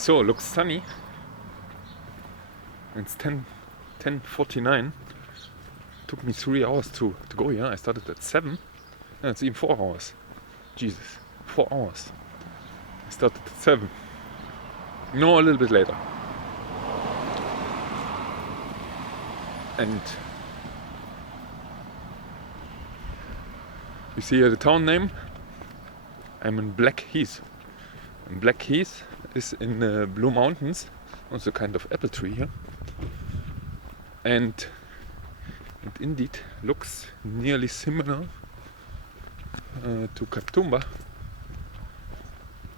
So, looks sunny. It's 10:49. Took me 3 hours to go here. I started at 7. And it's even 4 hours. Jesus, 4 hours. I started at 7. No, a little bit later. And you see here the town name? I'm in Blackheath. And Blackheath is in the Blue Mountains. Also kind of apple tree here. And it indeed looks nearly similar to Katoomba.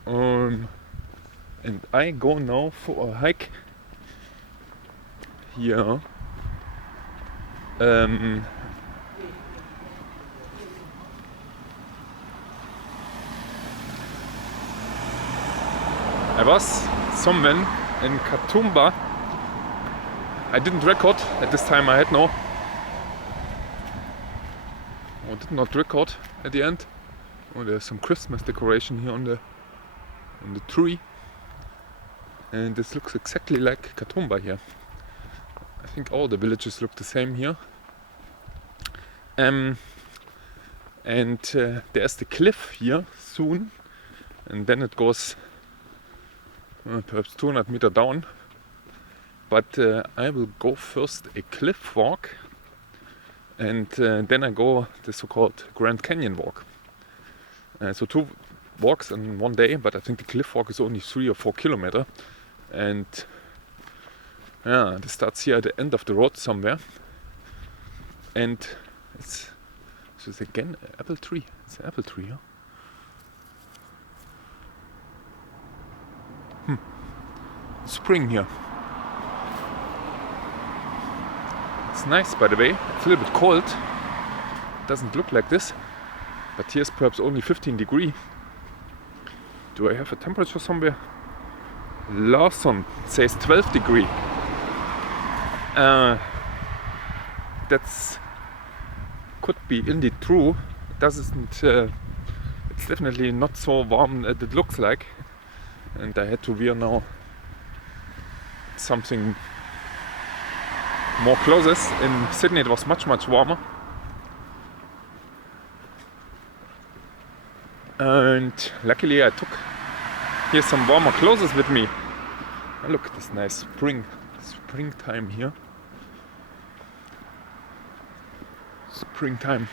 And I go now for a hike here. I was somewhere in Katoomba. I didn't record at this time. I did not record at the end. Oh, there's some Christmas decoration here on the tree, and this looks exactly like Katoomba here. I think all the villages look the same here. And there's the cliff here soon, and then it goes perhaps 200 meters down. But I will go first a cliff walk, and then I go the so-called Grand Canyon walk. So 2 walks in one day, but I think the cliff walk is only 3 or 4 kilometers. And yeah, it starts here at the end of the road somewhere. And it's again an apple tree. It's an apple tree, huh? Spring here. It's nice, by the way. It's a little bit cold. It doesn't look like this, but here's perhaps only 15 degrees. Do I have a temperature somewhere? Lawson says 12 degrees. That's could be indeed true. It doesn't. It's definitely not so warm as it looks like, and I had to wear now something more clothes. In Sydney it was much warmer, and luckily I took here some warmer clothes with me. Oh, look at this nice springtime here. Springtime.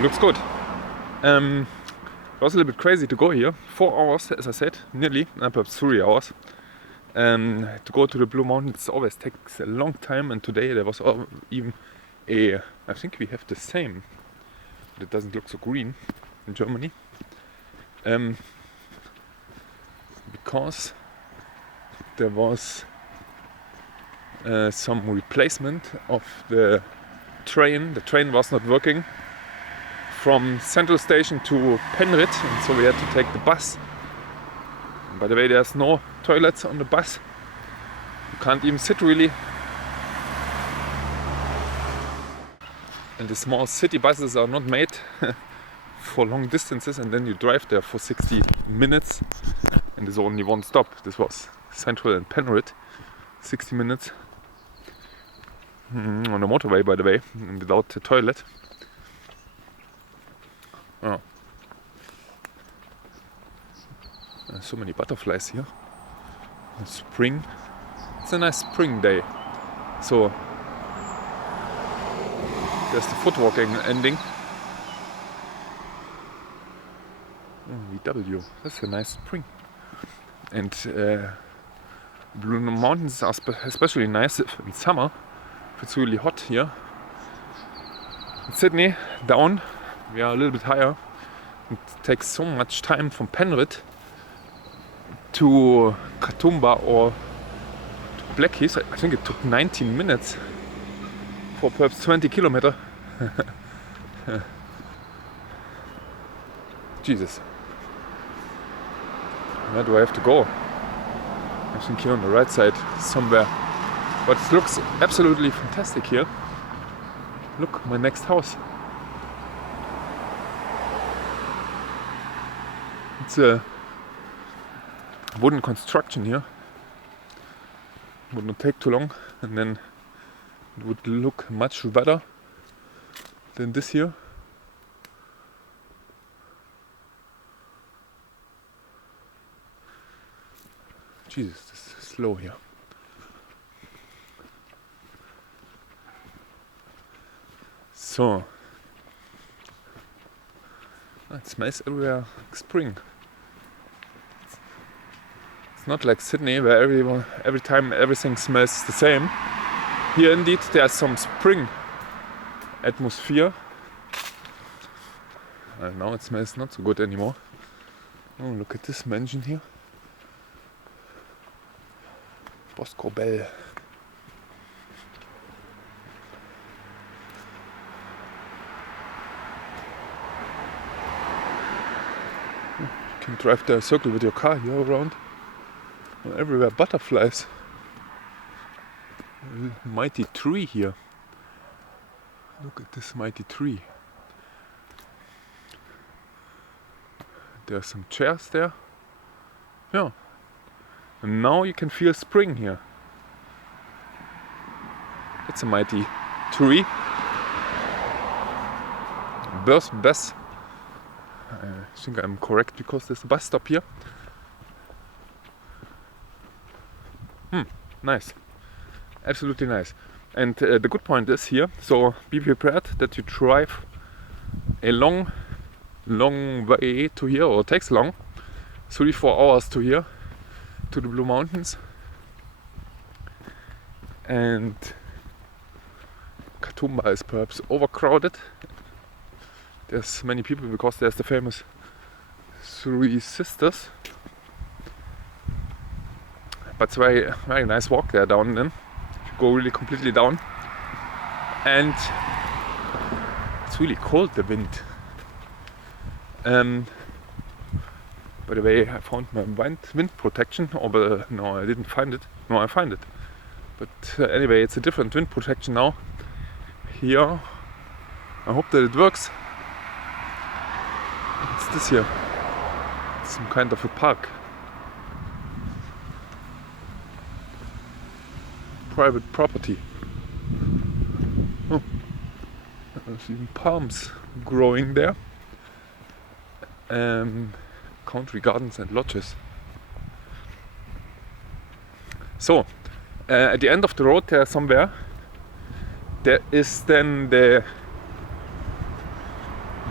Looks good. It was a little bit crazy to go here. 4 hours, as I said, nearly, perhaps 3 hours. To go to the Blue Mountains always takes a long time, and today there was even I think we have the same, but it doesn't look so green in Germany. Because there was some replacement of the train. The train was not working from Central Station to Penrith, and so we had to take the bus. And by the way, there's no toilets on the bus. You can't even sit really. And the small city buses are not made for long distances, and then you drive there for 60 minutes, and there's only one stop. This was Central and Penrith, 60 minutes on the motorway, by the way, without the toilet. Oh. So many butterflies here. Spring. It's a nice spring day. So there's the foot walking ending. VW. That's a nice spring. And Blue Mountains are especially nice in summer. If it's really hot here. In Sydney, down, we are a little bit higher. It takes so much time from Penrith to Katoomba or to Blackheath. I think it took 19 minutes for perhaps 20 kilometers. Jesus. Where do I have to go? I think here on the right side somewhere. But it looks absolutely fantastic here. Look, my next house. It's a wooden construction here. Would not take too long, and then it would look much better than this here. Jesus, this is slow here. So, it smells everywhere like spring. It's not like Sydney where every time everything smells the same. Here indeed there's some spring atmosphere. And now it smells not so good anymore. Oh, look at this mansion here. Bosco Bell. You can drive the circle with your car here around. Everywhere butterflies. A mighty tree here. Look at this mighty tree. There are some chairs there. Yeah. And now you can feel spring here. It's a mighty tree. Bus. I think I'm correct because there's a bus stop here. Nice. Absolutely nice. And the good point is here, so be prepared that you drive a long way to here, or it takes long, 3-4 hours to here, to the Blue Mountains. And Katoomba is perhaps overcrowded. There's many people because there's the famous Three Sisters. But it's very, very nice walk there down then. If you go really completely down. And it's really cold, the wind. By the way, I found my wind protection. No, I didn't find it. No, I find it. But anyway, it's a different wind protection now. Here. I hope that it works. What's this here? It's some kind of a park. Private property. Oh. There's even palms growing there. Country gardens and lodges. So, at the end of the road there somewhere, there is then the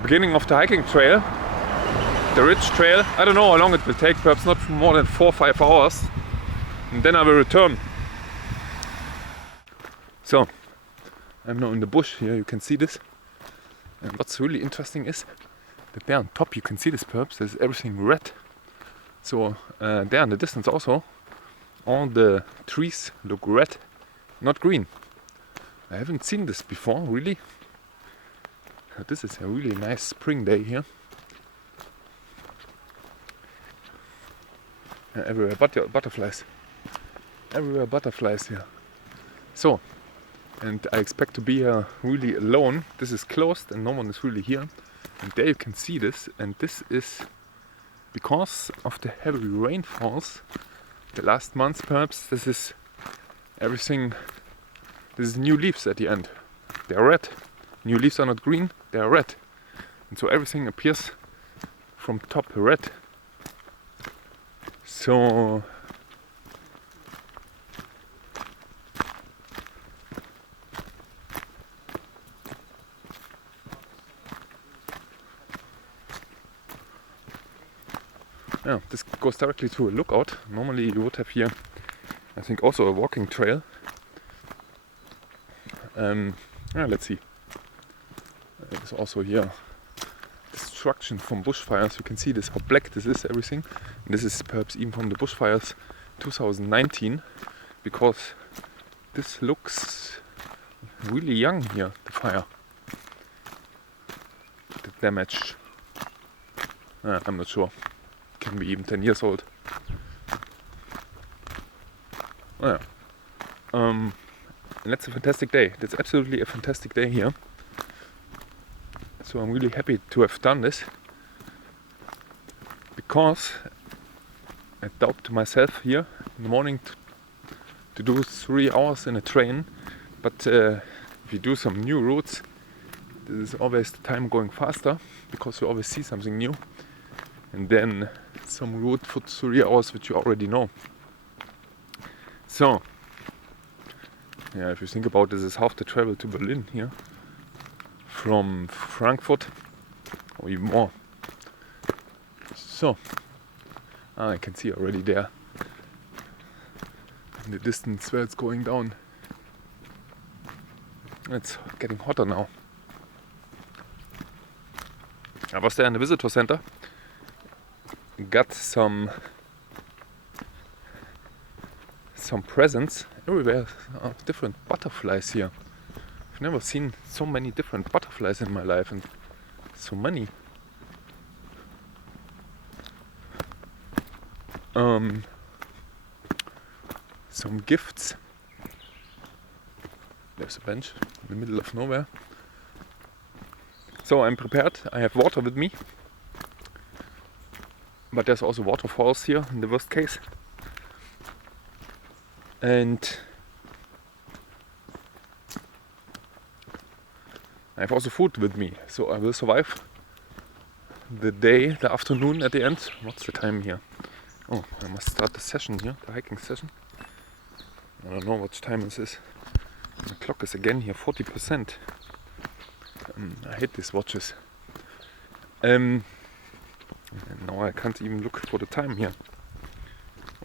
beginning of the hiking trail, the Ridge Trail. I don't know how long it will take, perhaps not more than 4 or 5 hours, and then I will return. So, I'm now in the bush here, you can see this. And what's really interesting is that there on top, you can see this perhaps, there's everything red. So, there in the distance also, all the trees look red, not green. I haven't seen this before, really. This is a really nice spring day here. Everywhere butterflies. Everywhere butterflies here. So, and I expect to be here really alone. This is closed and no one is really here. And there you can see this, and this is because of the heavy rainfalls the last months perhaps. This is everything. This is new leaves at the end. They are red. New leaves are not green, they are red. And so everything appears from top red. So yeah, this goes directly to a lookout. Normally you would have here, I think, also a walking trail. Let's see. There's also here destruction from bushfires. You can see this, how black this is, everything. And this is perhaps even from the bushfires 2019, because this looks really young here, the fire. The damage. I'm not sure. Can be even 10 years old. Oh, yeah. And that's a fantastic day. That's absolutely a fantastic day here. So I'm really happy to have done this, because I thought to myself here in the morning to do 3 hours in a train, but if you do some new routes, this is always the time going faster because you always see something new, and then some route for 3 hours which you already know. So yeah, if you think about this, is half the travel to Berlin here from Frankfurt, or even more. So I can see already there in the distance where it's going down. It's getting hotter now. I was there in the visitor center, got some presents. Everywhere are different butterflies here. I've never seen so many different butterflies in my life, and so many. Some gifts. There's a bench in the middle of nowhere. So I'm prepared. I have water with me, but there's also waterfalls here in the worst case. And I have also food with me, so I will survive the day, the afternoon at the end. What's the time here? Oh, I must start the session here, the hiking session. I don't know what time this is. The clock is again here 40%. I hate these watches. And now I can't even look for the time here.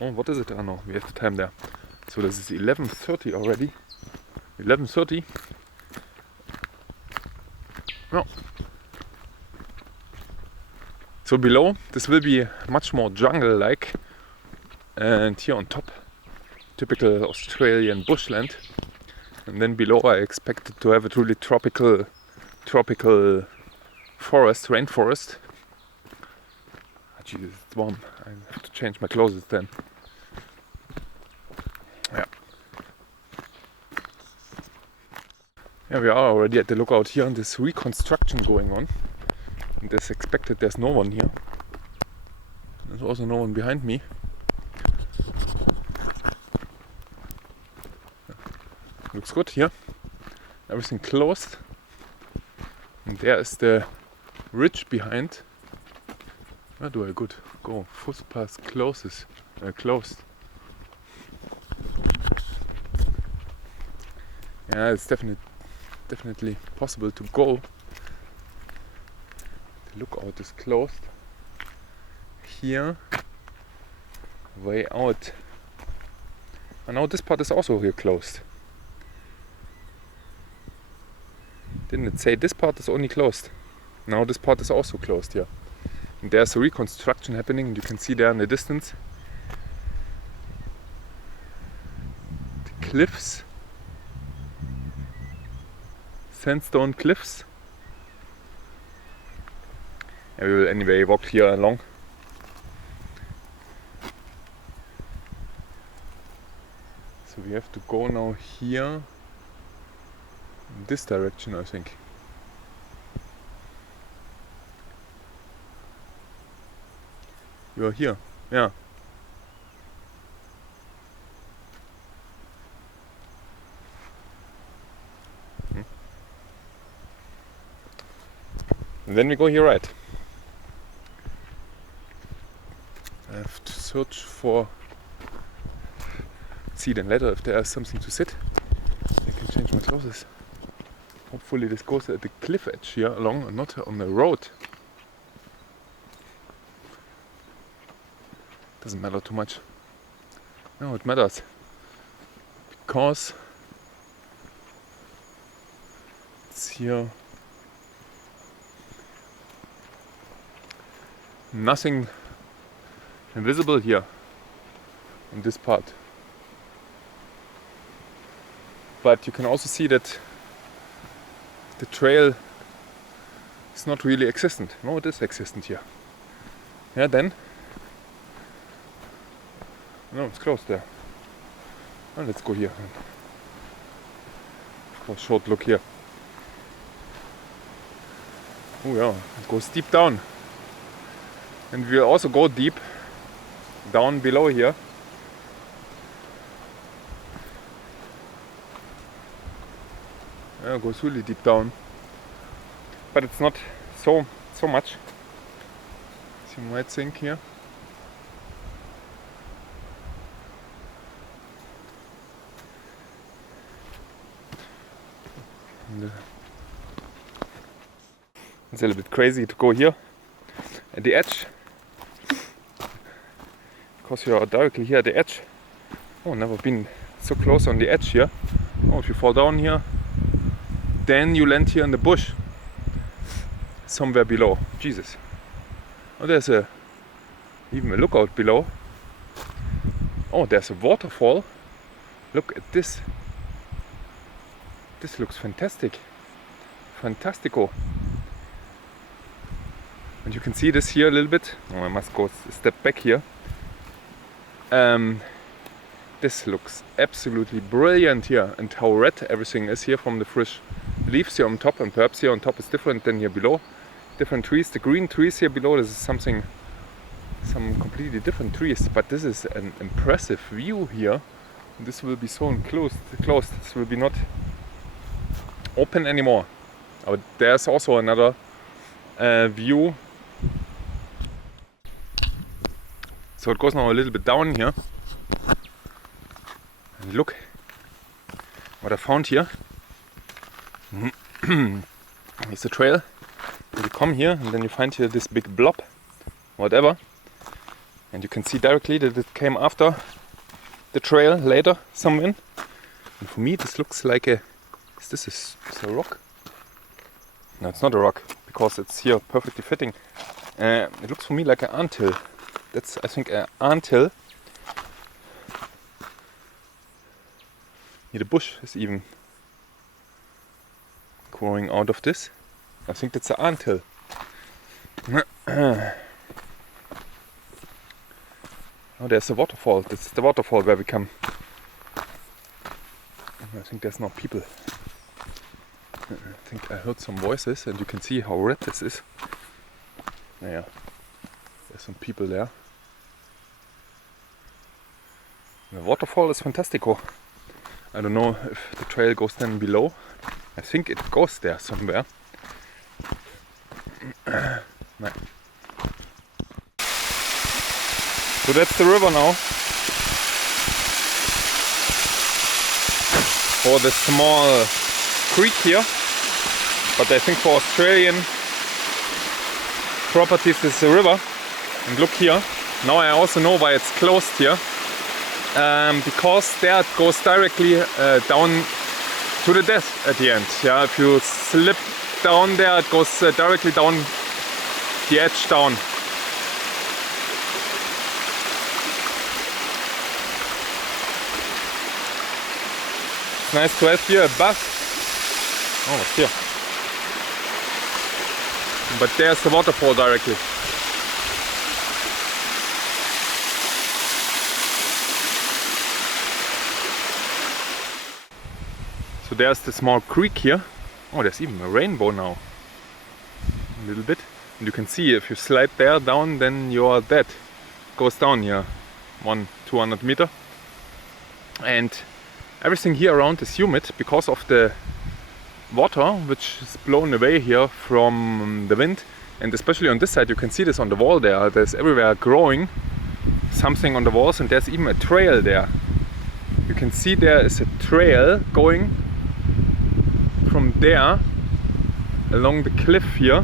Oh, what is it? Oh no, we have the time there. So this is 11:30 already. 11:30. No. So below, this will be much more jungle-like. And here on top, typical Australian bushland. And then below I expected to have a truly tropical forest, rainforest. Oh, Jesus, it's warm. I have to change my clothes then. Yeah. Yeah, we are already at the lookout here, and there's reconstruction going on. And as expected, there's no one here. There's also no one behind me. Looks good here. Everything closed. And there is the ridge behind. Where do I go? Footpath closed. Yeah, it's definitely possible to go. The lookout is closed. Here, way out. And now this part is also here closed. Didn't it say this part is only closed? Now this part is also closed here. And there's a reconstruction happening, and you can see there in the distance the cliffs, sandstone cliffs. And we will anyway walk here along. So we have to go now here. In this direction, I think. You are here, yeah. And then we go here right. I have to search for. See then later if there is something to sit. I can change my clothes. Hopefully this goes at the cliff edge here along and not on the road. Doesn't matter too much. No, it matters. Because it's here nothing invisible here in this part. But you can also see that the trail is not really existent. No, it is existent here. Yeah, then. No, it's closed there. Well, let's go here. For a short look here. Oh yeah, it goes deep down. And we'll also go deep down below here. Yeah, it goes really deep down, but it's not so much as you might think here. And, it's a little bit crazy to go here at the edge, because you are directly here at the edge. Oh, never been so close on the edge here. Oh, if you fall down here, then you land here in the bush somewhere below. Jesus. Oh, there's even a lookout below. Oh, there's a waterfall. Look at this. This looks fantastic. Fantastico. And you can see this here a little bit. Oh, I must go a step back here. This looks absolutely brilliant here, and how red everything is here from the fresh leaves here on top, and perhaps here on top is different than here below. Different trees, the green trees here below, this is some completely different trees, but this is an impressive view here. This will be so enclosed, this will be not open anymore. But there's also another view. So it goes now a little bit down here. And look what I found here. It's a trail. You come here and then you find here this big blob, whatever. And you can see directly that it came after the trail later, somewhere. And for me this looks like a... Is this a rock? No, it's not a rock, because it's here perfectly fitting. It looks for me like an anthill. That's, I think, an anthill. Here the bush is even growing out of this. I think that's an anthill. Oh, there's a waterfall. This is the waterfall where we come. I think there's no people. I think I heard some voices, and you can see how red this is. Yeah, there's some people there. The waterfall is fantastico. I don't know if the trail goes then below. I think it goes there somewhere. No. So that's the river now. Or the small creek here. But I think for Australian properties this is a river. And look here. Now I also know why it's closed here. Because there it goes directly down to the death at the end. Yeah, if you slip down there, it goes directly down the edge down. It's nice to have here a bath. Oh, what's here? But there's the waterfall directly. So there's the small creek here. Oh, there's even a rainbow now. A little bit. And you can see if you slide there down, then you're dead. It goes down here 200 meter. And everything here around is humid because of the water which is blown away here from the wind. And especially on this side, you can see this on the wall there. There's everywhere growing something on the walls, and there's even a trail there. You can see there is a trail going from there along the cliff here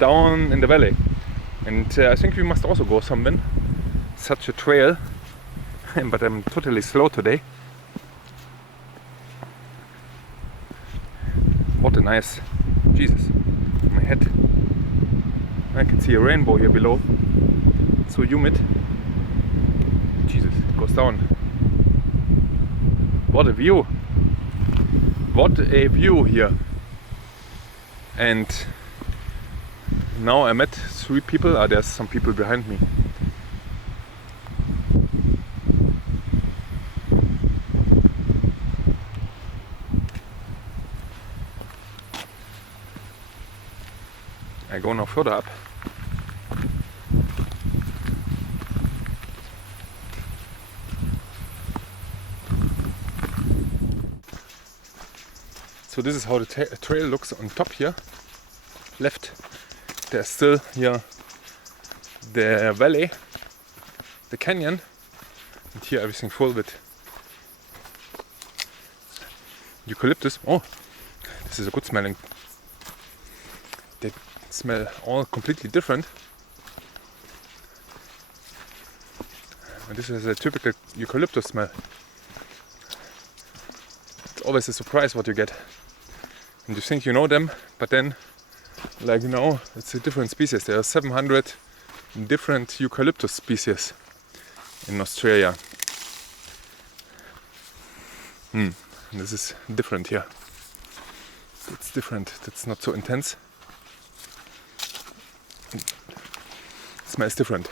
down in the valley. And I think we must also go somewhere. Such a trail. But I'm totally slow today. What a nice... Jesus, my head. I can see a rainbow here below. It's so humid. Jesus, it goes down. What a view! What a view here! And now I met 3 people. There's some people behind me. I go now further up. So this is how the trail looks on top here. Left, there's still here the valley, the canyon, and here everything full with eucalyptus. Oh, this is a good smelling. They smell all completely different. And this is a typical eucalyptus smell. It's always a surprise what you get. And you think you know them, but then, like you know, it's a different species. There are 700 different eucalyptus species in Australia. And this is different here. It's different. It's not so intense. It smells different.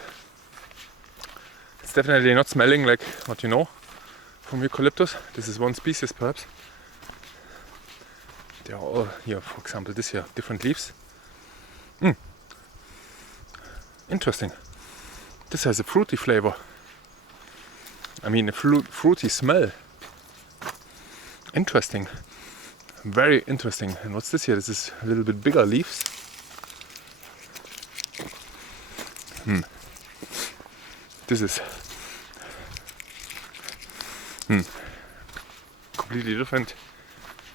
It's definitely not smelling like what you know from eucalyptus. This is one species perhaps. They are all here, for example, this here, different leaves. Interesting. This has a fruity flavor. I mean, a fruity smell. Interesting. Very interesting. And what's this here? This is a little bit bigger leaves. This is completely different.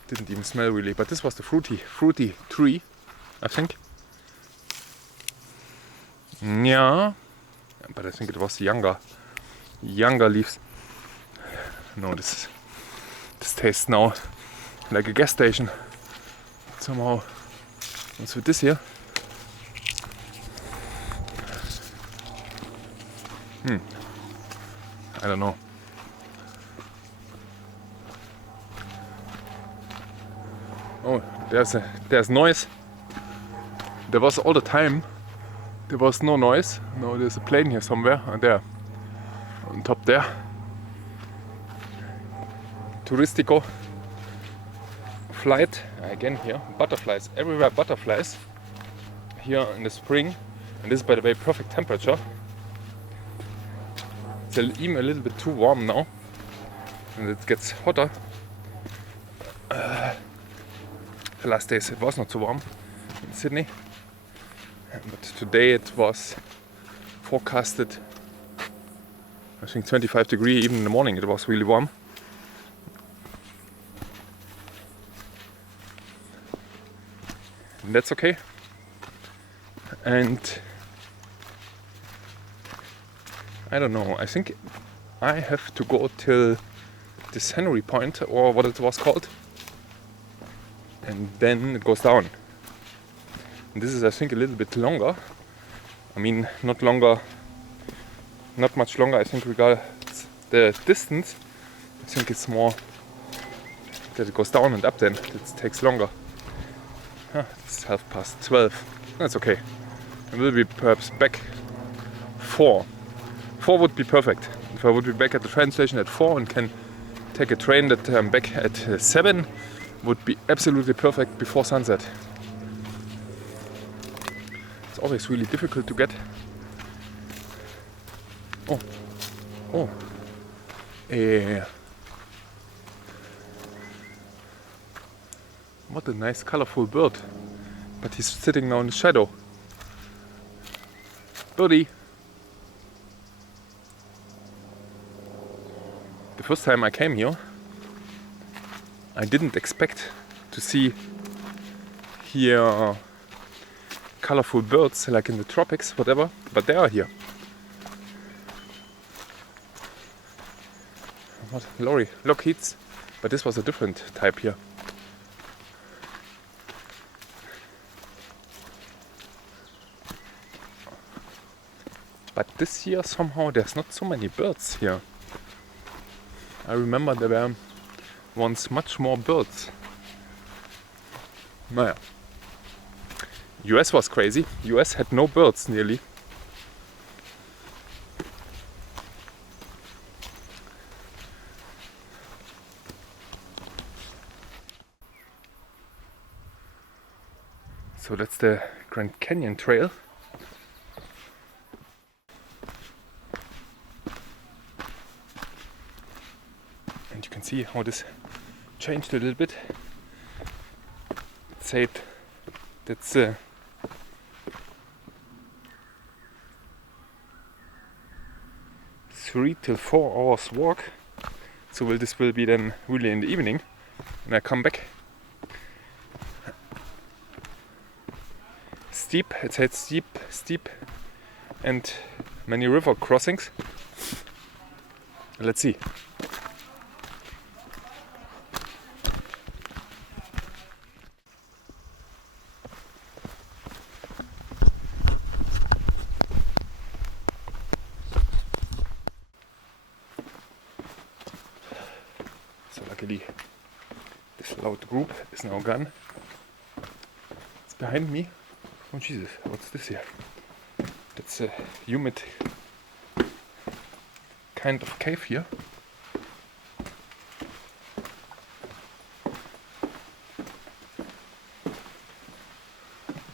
Didn't even smell really, but this was the fruity tree, I think. Yeah, but I think it was younger leaves. No, this tastes now like a gas station somehow. What's with this here? I don't know. Oh, there's noise. There was all the time. There was no noise. No, there's a plane here somewhere. There, on top there. Touristico flight again here. Butterflies everywhere. Butterflies here in the spring, and this is by the way perfect temperature. It's even a little bit too warm now, and it gets hotter. The last days it was not so warm in Sydney, but today it was forecasted, I think 25 degrees. Even in the morning it was really warm. And that's okay. And I don't know, I think I have to go till this Henry Point, or what it was called, and then it goes down. And this is, I think, a little bit longer. I mean, not much longer. I think regarding the distance, I think it's more that it goes down and up. Then it takes longer. It's 12:30. That's okay. I will be perhaps back 4. 4 would be perfect. If I would be back at the train station at 4 and can take a train that I'm back at 7, would be absolutely perfect before sunset. It's always really difficult to get. What a nice colorful bird. But he's sitting now in the shadow. Birdie! The first time I came here, I didn't expect to see here colorful birds like in the tropics, whatever, but they are here. What? Blackheath, but this was a different type here. But this year somehow there's not so many birds here. I remember there were once much more birds. Naja. US was crazy. US had no birds nearly. So that's the Grand Canyon Trail. And you can see how this changed a little bit. let's say that's 3 till 4 hours walk. So this will be then really in the evening when I come back. Steep, it said steep, and many river crossings. Let's see. So luckily this loud group is now gone. It's behind me. Oh Jesus, what's this here? That's a humid kind of cave here.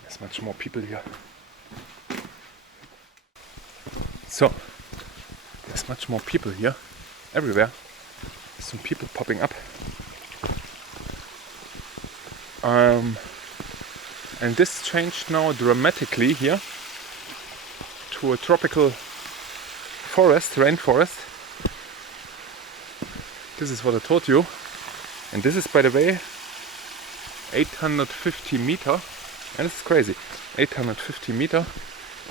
There's much more people here. So, there's much more people here, everywhere. Some people popping up. And this changed now dramatically here to a tropical forest, rainforest. This is what I told you. And this is, by the way, 850 meter. And it's crazy. 850 meter.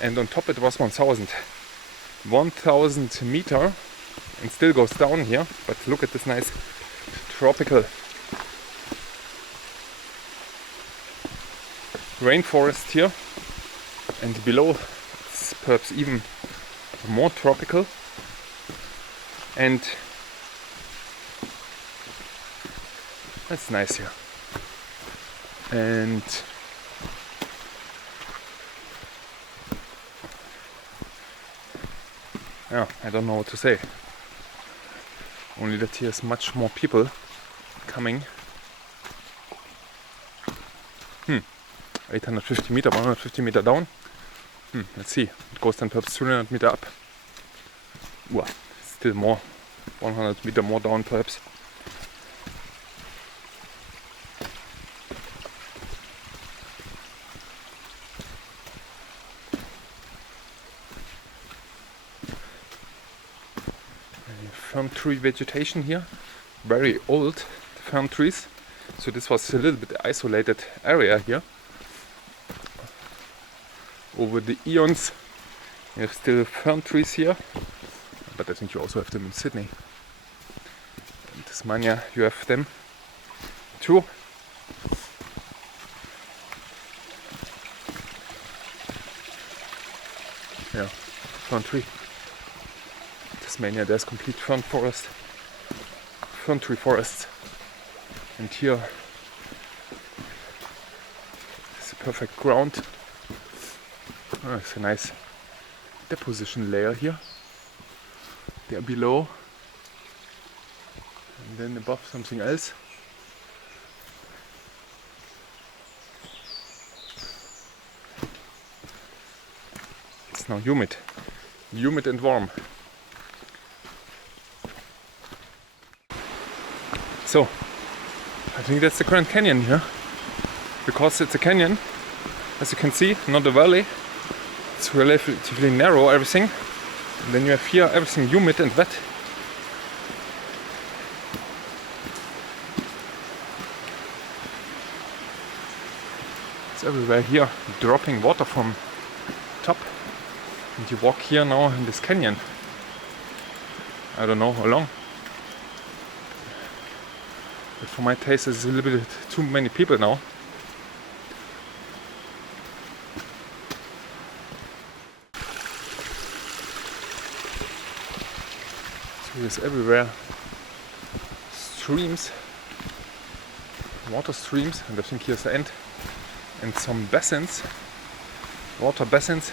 And on top it was 1000. 1000 meter. And still goes down here. But look at this nice tropical rainforest here, and below it's perhaps even more tropical, and that's nice here. And yeah, I don't know what to say, only that here's much more people coming. 850 meter, 150 meter down. Let's see. It goes then perhaps 300 meter up. Wow, still more. 100 meter more down perhaps. Fern tree vegetation here. Very old fern trees. So this was a little bit isolated area here. Over the eons, you have still fern trees here, but I think you also have them in Sydney. In Tasmania you have them too. Yeah, fern tree. Tasmania, there's complete fern forest, fern tree forests, and here is a perfect ground. Oh, it's a nice deposition layer here. There below, and then above something else. It's now humid and warm. So, I think that's the Grand Canyon here, because it's a canyon, as you can see, not a valley. It's relatively narrow, everything. And then you have here everything humid and wet. It's everywhere here, dropping water from top. And you walk here now in this canyon. I don't know how long. But for my taste, there's a little bit too many people now. There's everywhere streams, water streams, and I think here's the end, and some basins, water basins.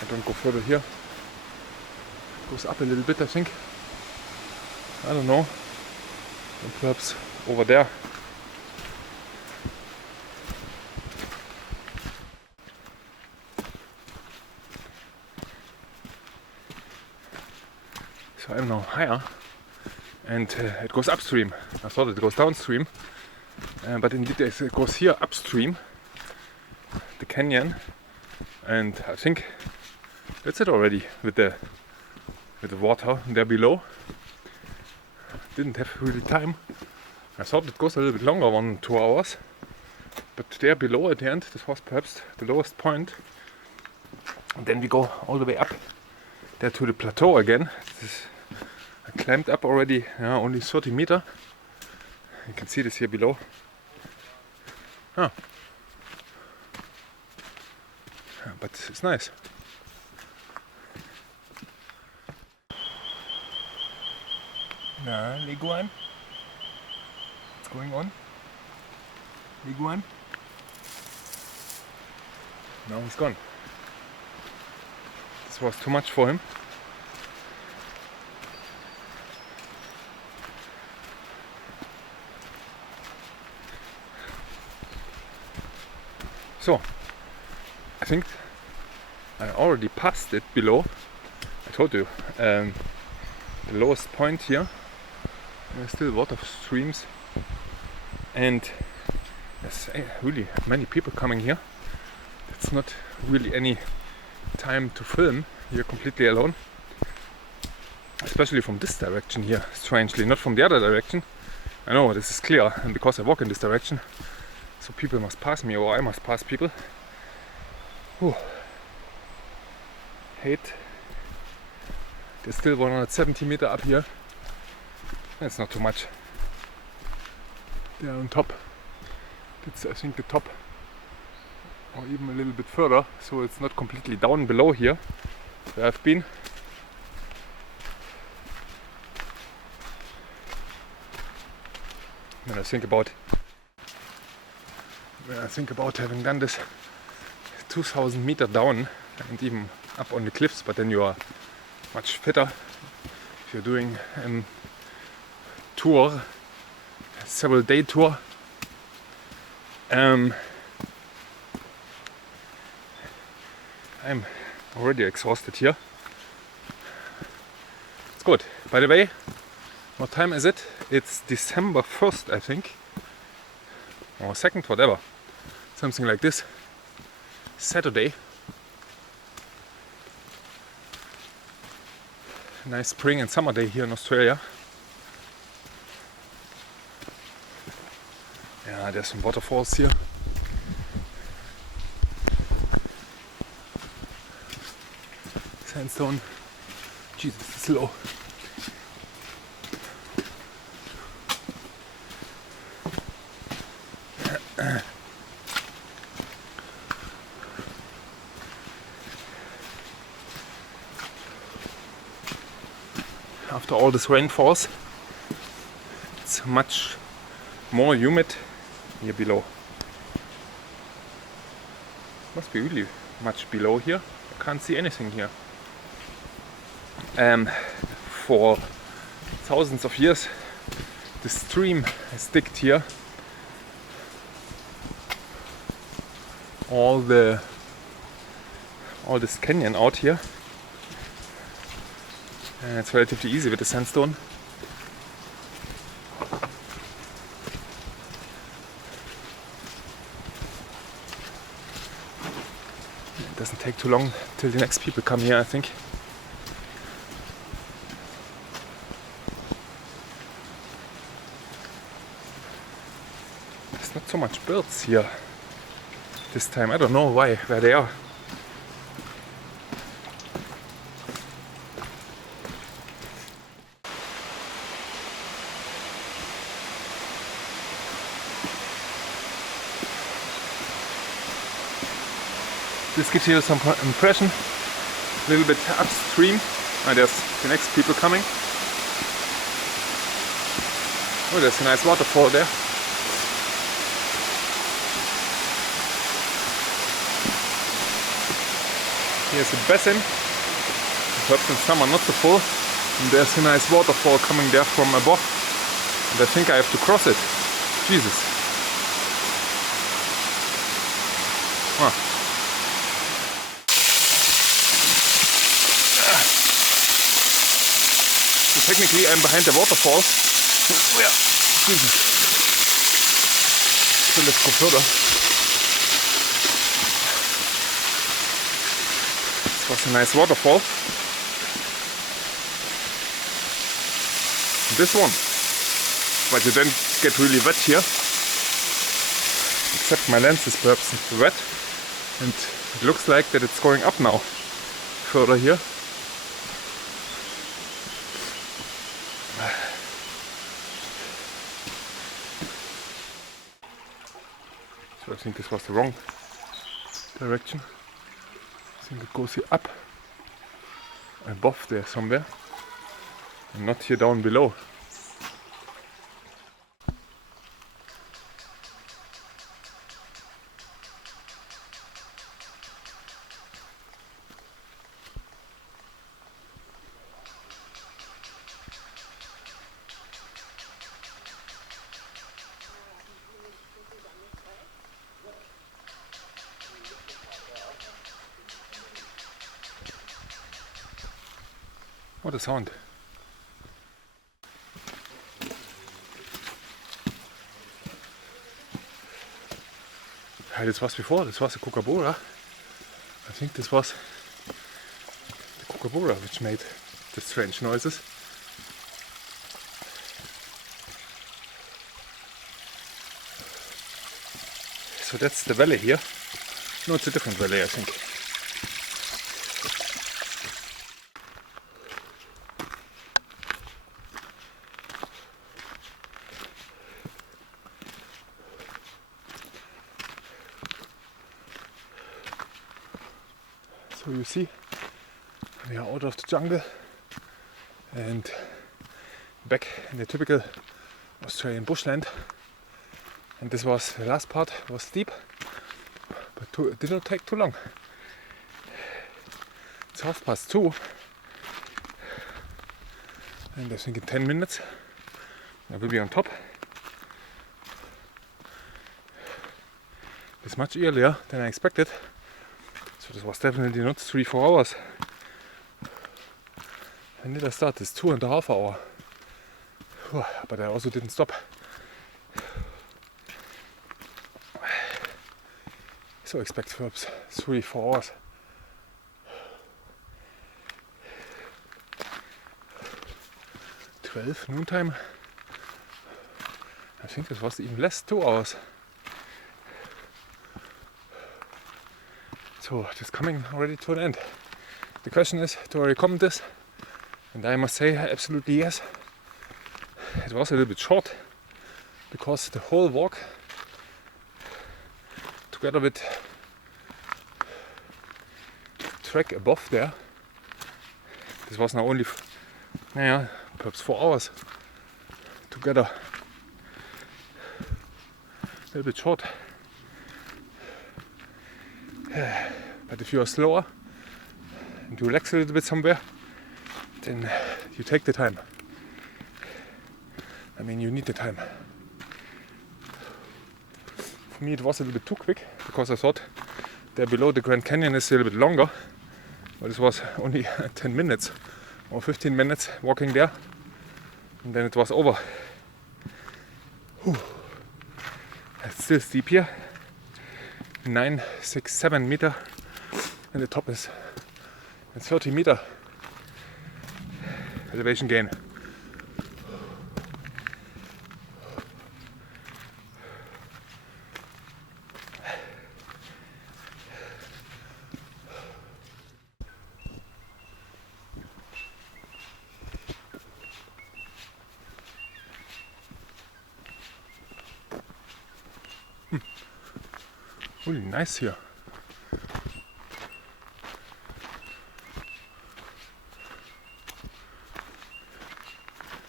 I don't go further here. It goes up a little bit, I think. I don't know. And perhaps over there. So I'm now higher, and it goes upstream. I thought it goes downstream, but indeed it goes here upstream, the canyon, and I think that's it already with the water there below. Didn't have really time. I thought it goes a little bit longer, 1-2 hours, but there below at the end, this was perhaps the lowest point. And then we go all the way up there to the plateau again. I climbed up already, only 30 meters. You can see this here below. But it's nice. Leguan. What's going on? Leguan. Now he's gone. This was too much for him. So, I think I already passed it below. I told you, the lowest point here. There's still water streams, and there's really many people coming here. It's not really any time to film. You're completely alone, especially from this direction here, strangely, not from the other direction. I know this is clear, and because I walk in this direction, so people must pass me, or I must pass people. Whew. Hate. There's still 170 meters up here. That's not too much. There on top. That's, I think, the top, or even a little bit further, so it's not completely down below here where I've been. When I think about having done this 2,000 meters down and even up on the cliffs, but then you are much fitter if you're doing tour, several day tour. I'm already exhausted here. It's good. By the way, what time is it? It's December 1st, I think, or 2nd, whatever, something like this. Saturday. Nice spring and summer day here in Australia. Yeah, there's some waterfalls here. Sandstone. Jesus, it's low. After all this rainfalls, it's much more humid here below. Must be really much below here. I can't see anything here. For thousands of years, the stream has digged here all this canyon out here. It's relatively easy with the sandstone. It doesn't take too long till the next people come here, I think. There's not so much birds here this time. I don't know where they are. This gives you some impression, a little bit upstream. There's the next people coming. Oh, there's a nice waterfall there. Here's a basin, perhaps in summer not so full. And there's a nice waterfall coming there from above. And I think I have to cross it. Jesus. Huh. So technically I'm behind the waterfall. Yeah. Jesus. So let's go further. This was a nice waterfall. This one, but you don't get really wet here. Except my lens is perhaps wet, and it looks like that it's going up now. Further here. So I think this was the wrong direction. I think it goes here up, above there somewhere, and not here down below. What a sound. This was before, this was a kookaburra. I think this was the kookaburra which made the strange noises. So that's the valley here. No, it's a different valley, I think. So you see, we are out of the jungle and back in the typical Australian bushland. And this was the last part, was steep, but it did not take too long. It's 2:30, and I think in 10 minutes I will be on top. It's much earlier than I expected. So this was definitely not 3-4 hours. When did I start? This 2.5 hours. But I also didn't stop. So expect perhaps 3-4 hours. Noontime. I think it was even less, 2 hours. So it is coming already to an end. The question is, do I recommend this? And I must say absolutely yes. It was a little bit short because the whole walk, together with the track above there, this was now only perhaps 4 hours together. A little bit short. But if you are slower and you relax a little bit somewhere, then you take the time. I mean, you need the time. For me it was a little bit too quick because I thought there below the Grand Canyon is a little bit longer, but it was only 10 minutes or 15 minutes walking there, and then it was over. It's still steep here. 967 meter, and the top is 30 meter elevation gain. Really nice here.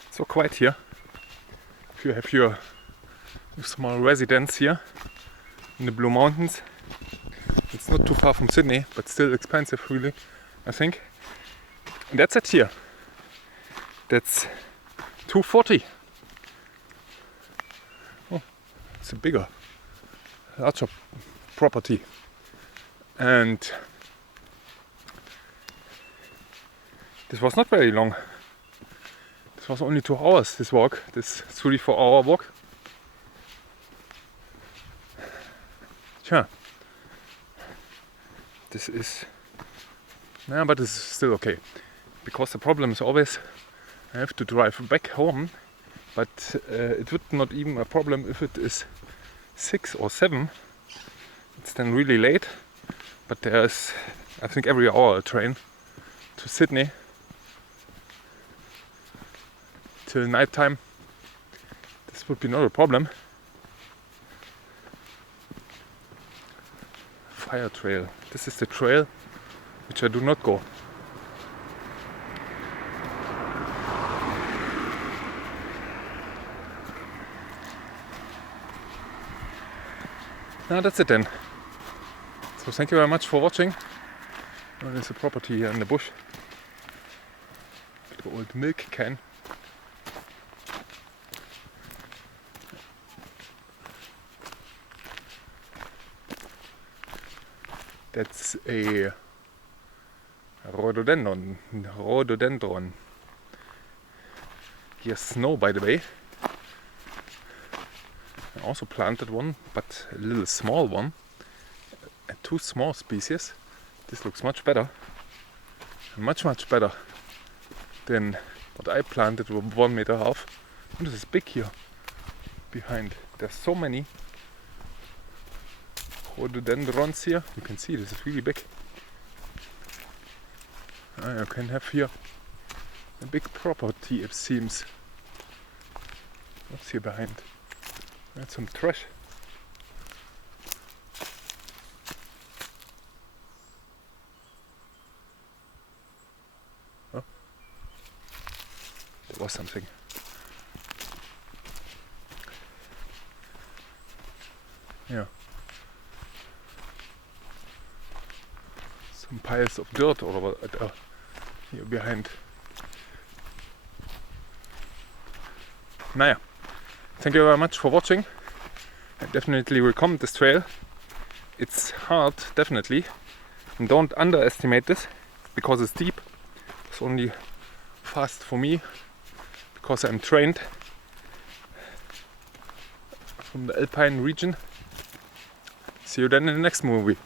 So quiet here. If you have your small residence here in the Blue Mountains, it's not too far from Sydney, but still expensive, really, I think. And that's it here. That's 240. Oh, it's a larger property, and this was not very long. This was only 2 hours, this walk, this 3-4 hour walk. Tja. This is... Yeah, but it's still okay. Because the problem is always I have to drive back home, but it would not even a problem if it is 6 or 7. It's then really late, but there's, I think, every hour a train to Sydney till night time. This would be not a problem. Fire trail. This is the trail which I do not go. Now that's it then. So thank you very much for watching. Well, there's a property here in the bush. The old milk can. That's a rhododendron. Here's snow, by the way. I also planted one, but a little small one. Two small species. This looks much better. Much better than what I planted with 1.5 meters. And this is big here behind. There's so many rhododendrons here. You can see this is really big. You can have here a big property, it seems. What's here behind? That's some trash. Oh, there was something. Yeah. Some piles of dirt or what here behind. Naja. Thank you very much for watching. I definitely recommend this trail. It's hard, definitely. And don't underestimate this, because it's steep. It's only fast for me, because I'm trained from the Alpine region. See you then in the next movie.